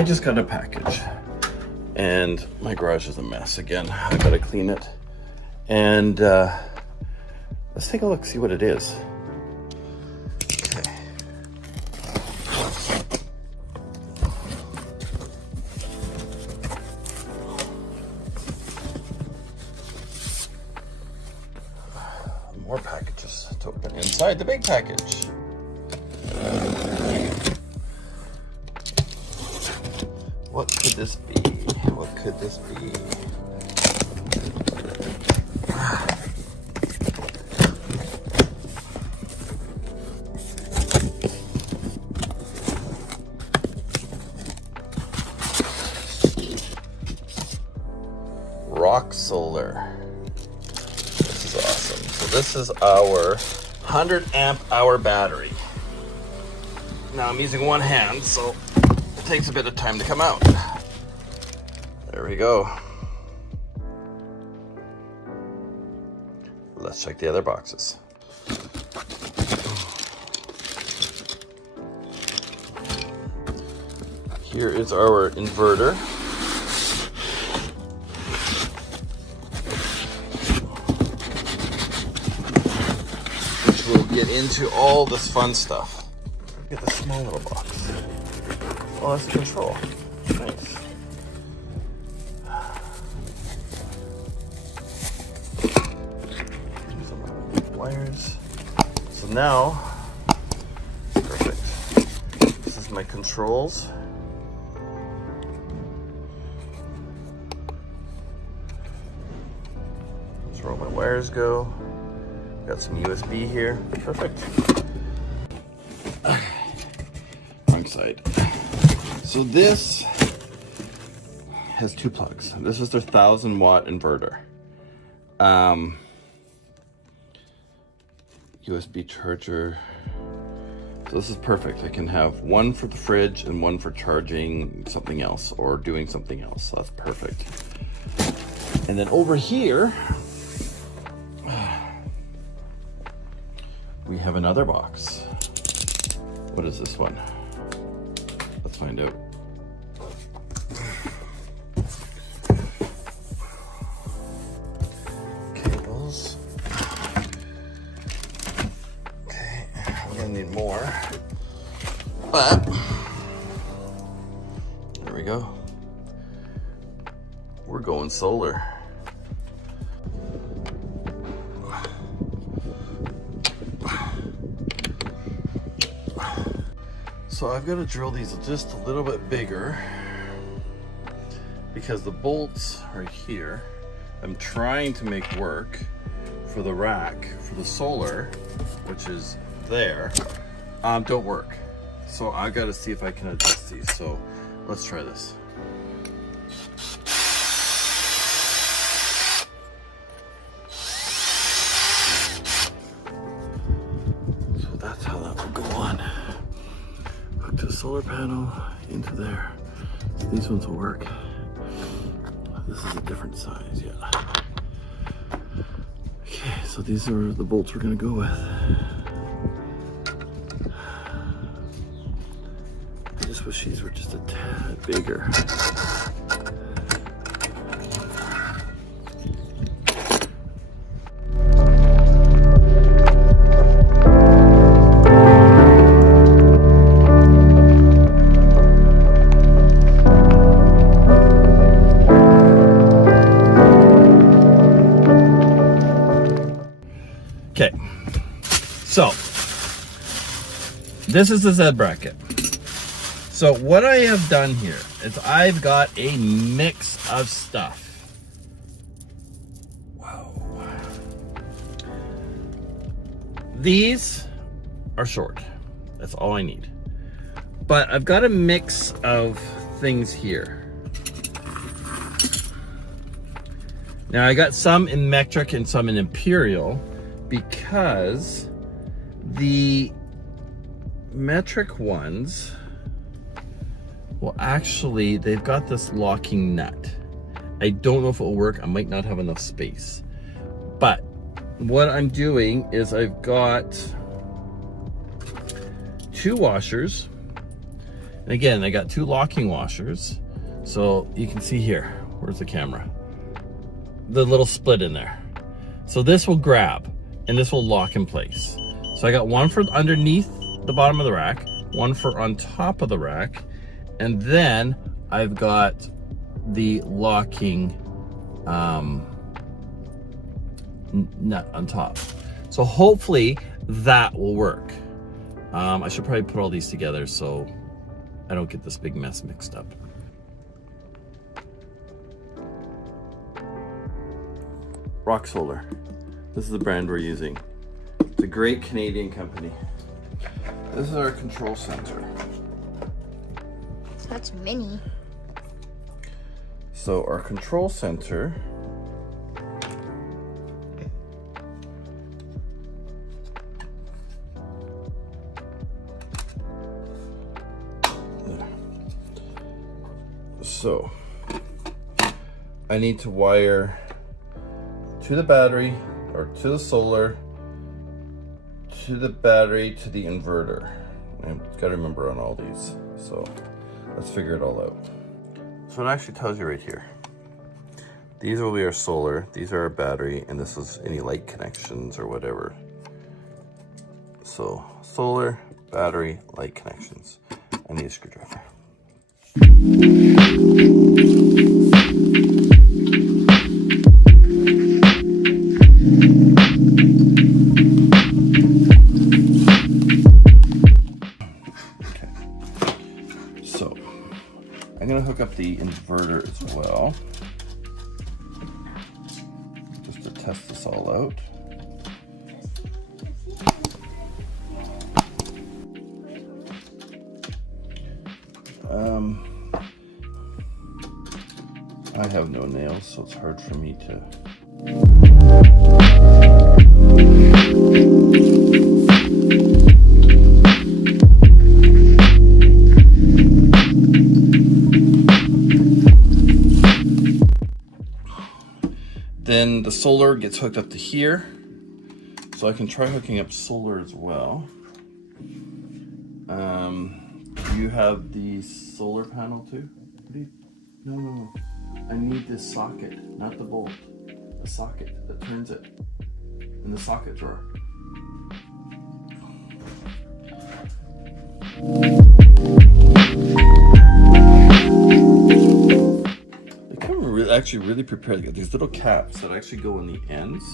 I just got a package and my garage is a mess again. I gotta clean it. And let's take a look, see what it is. Okay. More packages to open inside the big package. What could this be? What could this be? Rocksolar. This is awesome. So this is our 100 amp hour battery. Now I'm using one hand, so it takes a bit of time to come out. There we go. Let's check the other boxes. Here is our inverter. Which will get into all this fun stuff. Look at this small little box. Oh, that's the control. Nice. Some wires. So now, perfect. This is my controls. That's where all my wires go. Got some USB here. Perfect. Wrong side. So this has two plugs. This is their 1000-watt inverter. USB charger. So this is perfect. I can have one for the fridge and one for charging something else or doing something else. So that's perfect. And then over here, we have another box. What is this one? Let's find out. Cables. Okay, we're gonna need more. But there we go. We're going solar. So I've got to drill these just a little bit bigger because the bolts are here. I'm trying to make work for the rack, for the solar, which is there, don't work. So I got to see if I can adjust these. So let's try this. So that's how that would go on. To a solar panel into there. So these ones will work. This is a different size, yeah. Okay, so these are the bolts we're gonna go with. I just wish these were just a tad bigger. Okay, so this is the Z bracket. So what I have done here is I've got a mix of stuff. Whoa. These are short. That's all I need. But I've got a mix of things here. Now I got some in metric and some in imperial, because the metric ones, well, actually, they've got this locking nut. I don't know if it will work. I might not have enough space. But what I'm doing is I've got 2 washers, And again, I got 2 locking washers. So you can see here, where's the camera? The little split in there. So this will grab and this will lock in place. So I got one for underneath the bottom of the rack, one for on top of the rack, and then I've got the locking nut on top. So hopefully that will work. I should probably put all these together so I don't get this big mess mixed up. Rocksolar. This is the brand we're using. It's a great Canadian company. This is our control center. That's mini. So our control center so I need to wire to the battery or to the solar, to the battery, to the inverter. I've got to remember on all these. So let's figure it all out. So it actually tells you right here. These will be our solar, these are our battery, and this is any light connections or whatever. So solar, battery, light connections. I need a screwdriver. So I'm gonna hook up the inverter as well, just to test this all out. I have no nails, so it's hard for me to. Then the solar gets hooked up to here, so I can try hooking up solar as well. You have the solar panel too? No. I need this socket, not the bolt. The socket that turns it in the socket drawer. They come actually really prepared. They got these little caps that actually go in the ends.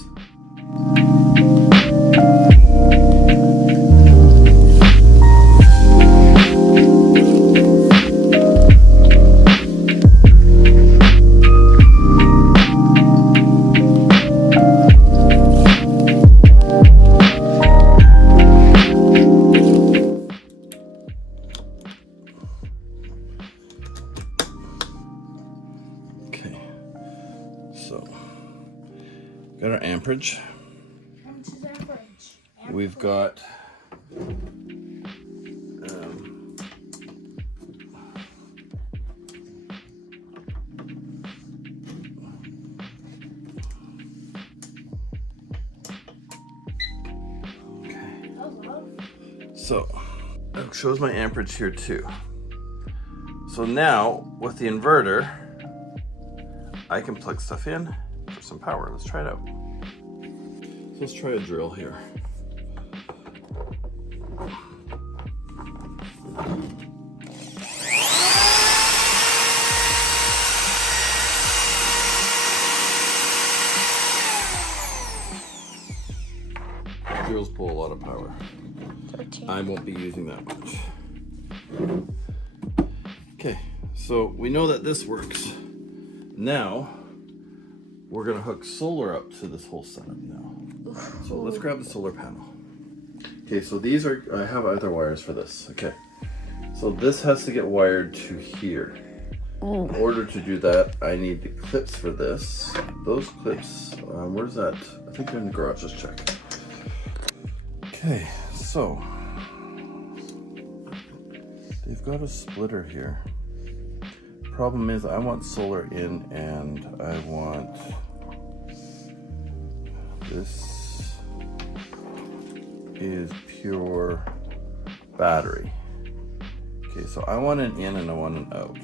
So, got our amperage. We've got okay. So, it shows my amperage here too. So now, with the inverter, I can plug stuff in for some power. Let's try it out. So let's try a drill here. Drills pull a lot of power. 13. I won't be using that much. Okay, so we know that this works. Now, we're gonna hook solar up to this whole setup now. So let's grab the solar panel. Okay, so these are, I have other wires for this. Okay, so this has to get wired to here. In order to do that, I need the clips for this. Those clips, where's that? I think they're in the garage, just check. Okay, so they've got a splitter here. Problem is I want solar in and I want this is pure battery. Okay, so I want an in and I want an out.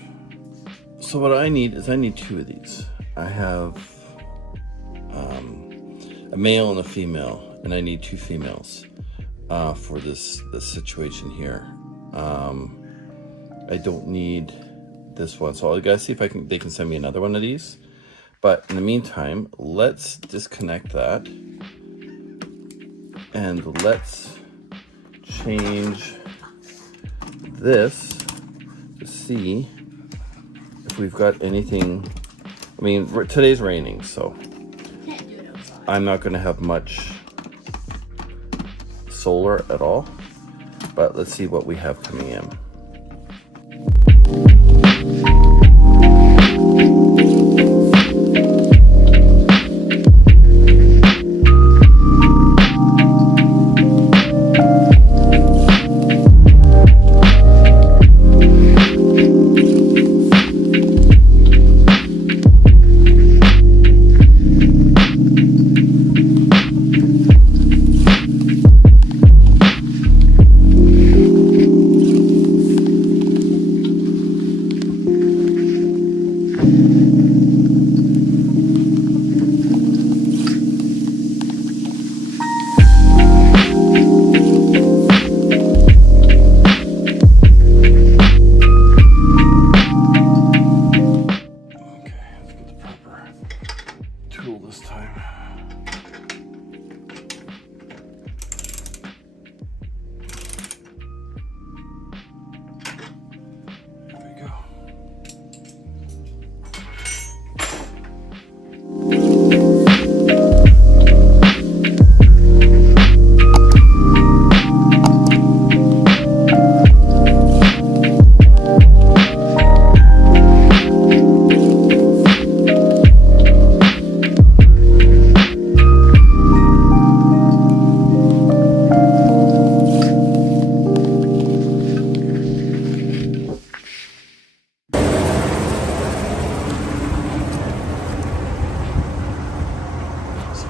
So what I need is I need two of these. I have a male and a female, and I need two females for this situation here. I don't need this one, so I gotta see if they can send me another one of these. But in the meantime, let's disconnect that and let's change this to see if we've got anything. I mean, today's raining, so I'm not going to have much solar at all, but let's see what we have coming in.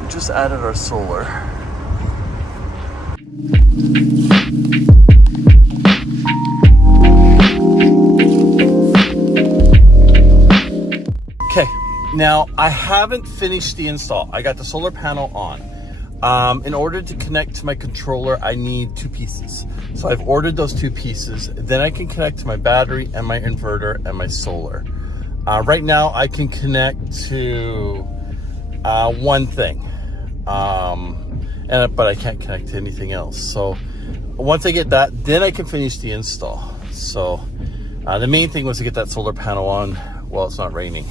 Just added our solar. Okay, now I haven't finished the install. I got the solar panel on. In order to connect to my controller, I need two pieces. So I've ordered those two pieces. Then I can connect to my battery and my inverter and my solar. Right now I can connect to one thing. But I can't connect to anything else. So once I get that, then I can finish the install. So the main thing was to get that solar panel on while it's not raining.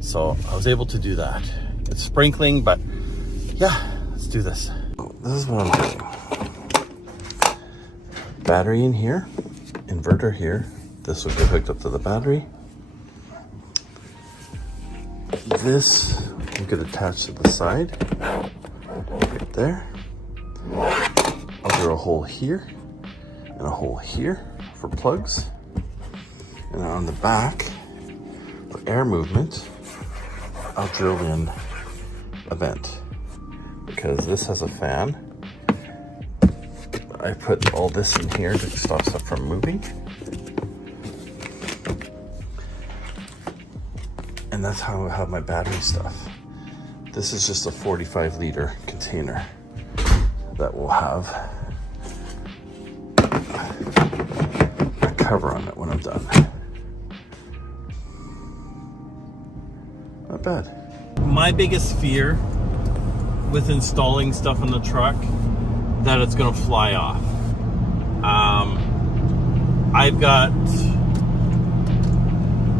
So I was able to do that. It's sprinkling, but yeah, let's do this. This is what I'm doing. Battery in here, inverter here. This will get hooked up to the battery. This we could attach to the side. Right there. I'll drill a hole here and a hole here for plugs. And on the back, for air movement, I'll drill in a vent. Because this has a fan. I put all this in here to stop stuff from moving. And that's how I have my battery stuff. This is just a 45-liter container that will have a cover on it when I'm done. Not bad. My biggest fear with installing stuff on the truck, that it's gonna fly off. I've got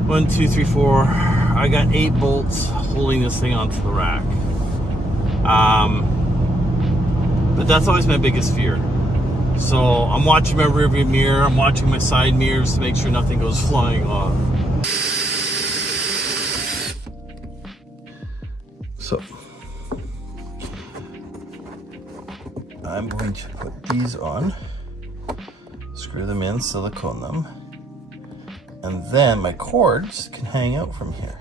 1, 2, 3, 4. I got 8 bolts holding this thing onto the rack. But that's always my biggest fear. So I'm watching my rearview mirror, I'm watching my side mirrors to make sure nothing goes flying off. So I'm going to put these on, screw them in, silicone them, and then my cords can hang out from here.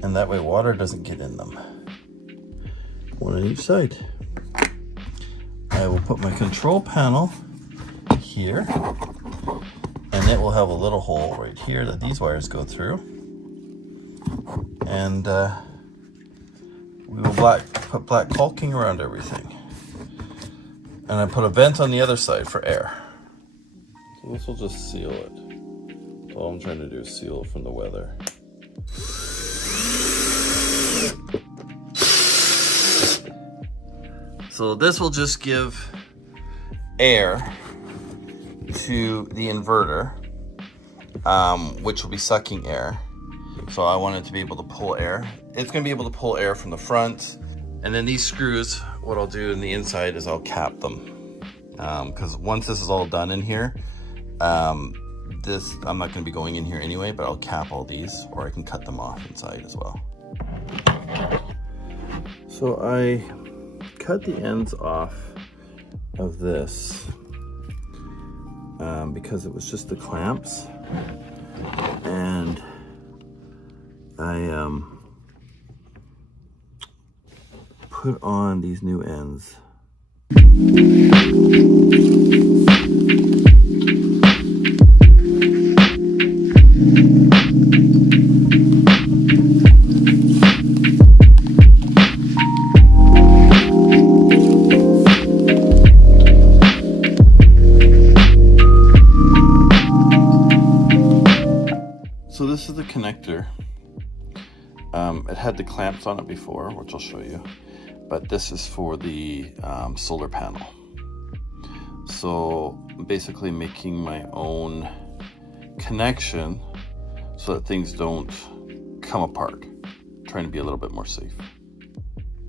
And that way water doesn't get in them. One on each side. I will put my control panel here, and it will have a little hole right here that these wires go through. And we will put black caulking around everything. And I put a vent on the other side for air. So this will just seal it. So all I'm trying to do is seal it from the weather. So this will just give air to the inverter, which will be sucking air. So I want it to be able to pull air. It's going to be able to pull air from the front. And then these screws, what I'll do in the inside is I'll cap them. Because once this is all done in here, I'm not going to be going in here anyway, but I'll cap all these, or I can cut them off inside as well. So I cut the ends off of this because it was just the clamps, and I put on these new ends. So this is the connector. It had the clamps on it before, which I'll show you, but this is for the solar panel. So I'm basically making my own connection so that things don't come apart. Trying to be a little bit more safe.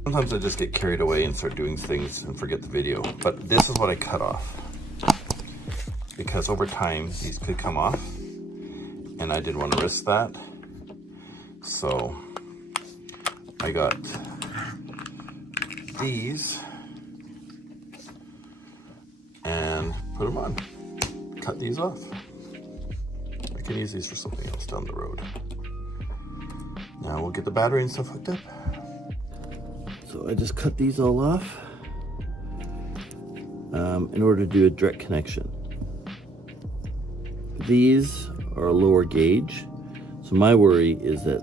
Sometimes I just get carried away and start doing things and forget the video, but this is what I cut off, because over time these could come off and I didn't want to risk that. So I got these and put them on. Cut these off. I can use these for something else down the road. Now we'll get the battery and stuff hooked up. So I just cut these all off in order to do a direct connection. These are a lower gauge, so my worry is that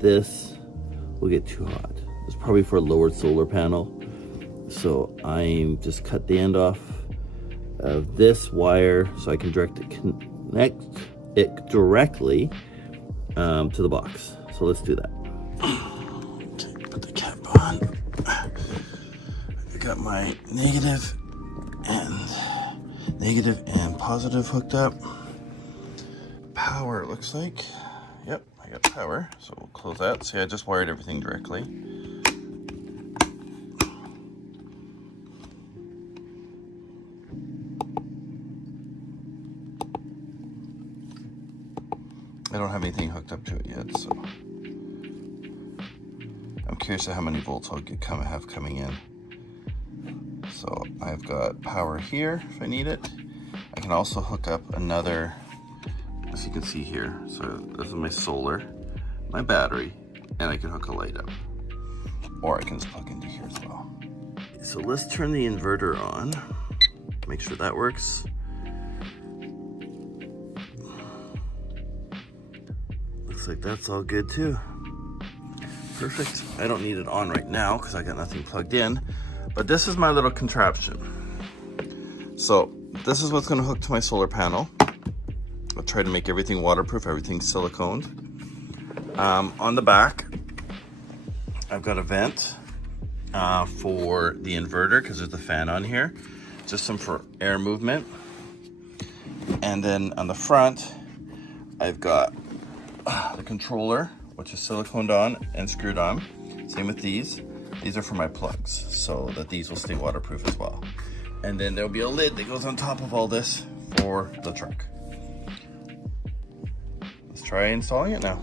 this will get too hot. It's probably for a lowered solar panel, so I just cut the end off of this wire so I can connect it directly to the box. So let's do that. Okay, put the cap on. I got my negative and positive hooked up. Power, it looks like. Yep, I got power, so we'll close that. See, I just wired everything directly. I don't have anything hooked up to it yet, so I'm curious how many volts I'll have coming in. So I've got power here if I need it. I can also hook up another, as you can see here. So this is my solar, my battery, and I can hook a light up. Or I can just plug into here as well. So let's turn the inverter on. Make sure that works. Looks like that's all good too. Perfect. I don't need it on right now because I got nothing plugged in, but this is my little contraption. So this is what's going to hook to my solar panel. I'll try to make everything waterproof, everything siliconed. On the back, I've got a vent for the inverter because there's a fan on here, just some for air movement. And then on the front, I've got the controller, which is siliconed on and screwed on. Same with these. These are for my plugs, so that these will stay waterproof as well. And then there'll be a lid that goes on top of all this for the truck. Let's try installing it now.